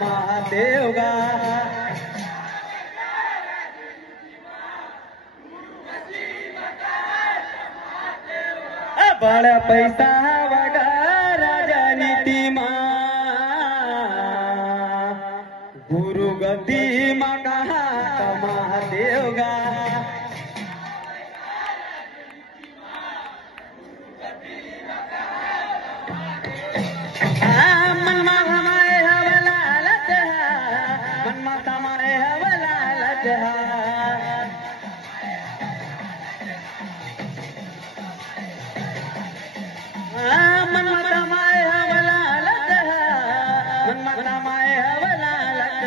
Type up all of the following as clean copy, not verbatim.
कमातेगा बड़ा पैसा वगैरह राजनीति गुरु गति कहा कमातेगा मनमा हमारे हवला लत मनमा हमारे हवला लत मनमा हमारे हवला लत मनमा हमारे हवला लत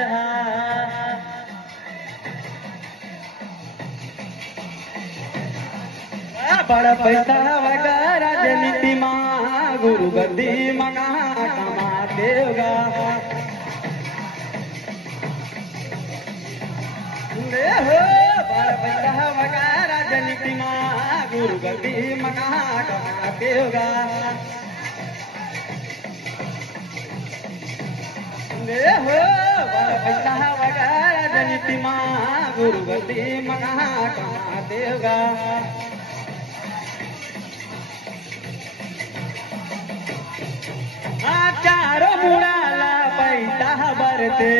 बड़ा पैसा वगैरह राजनीति गुरु गद्दी मना कमातेगा हो बड़ा पैसा वगैरह राजनीति गुरु गद्दी मना कमातेगा हो बड़ा पैसा वगैरह राजनीति गुरु गद्दी मना कमातेगा चारों मुड़ाला पैसा भरते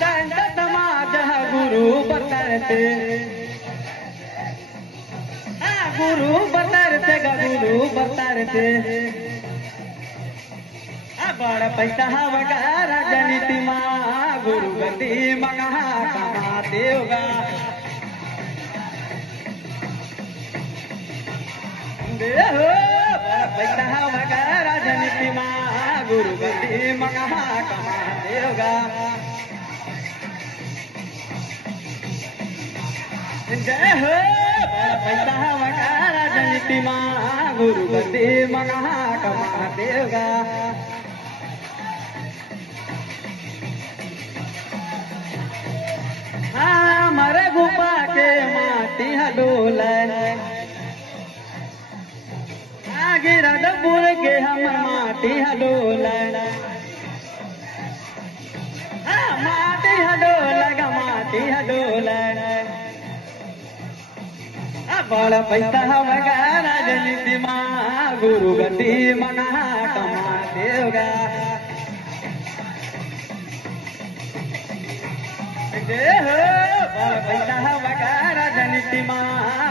संत समाज गुरु बतरते गुरु बतरते गुरु बतरते बड़ा पैसा वगैरह राजनीति गुरु गति मना कमातेगा हो पैसा वगैरह राजनीति गुरु गति मना कमातेगा जय हो पैसा वगैरह राजनीति गुरु गति मना कमातेगा मरे गुफा के माटी हडोल गिरदपुर के हम माटी हडोल माटी हडोल माटी हडोल बड़ा पैसा वगैरह राजनीति गुरु गति मना कमातेगा हो बड़ा पैसा वगैरह राजनीति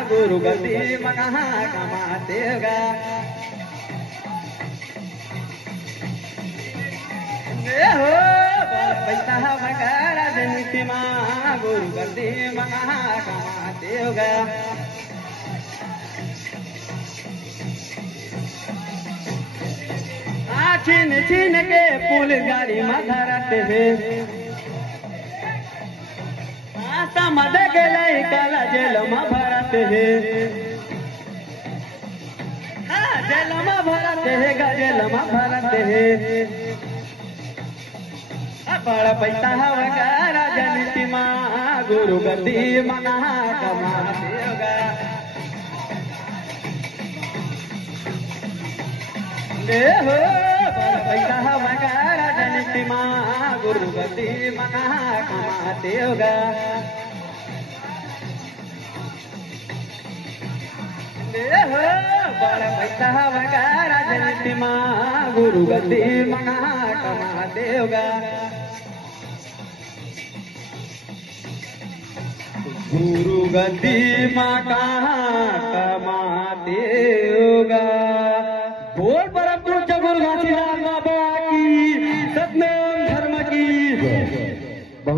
गुरु गति मना कमातेगा हो पैसा वगैरह राजनीति गुरु गति मना कमातेगा छीन छीन के पुलिस गाड़ी में धरते समझ के लड़का जेल में भरते जेल में भरते जेल में भरते बड़ा पैसा वगैरह राजनीति गुरु गति मना कमातेगा हो बड़ा पैसा वगैरह राजनीति गुरु गति मना कमातेगा हो बड़ा पैसा वगैरह राजनीति गुरु गति मना कमातेगा गुरु गति कहा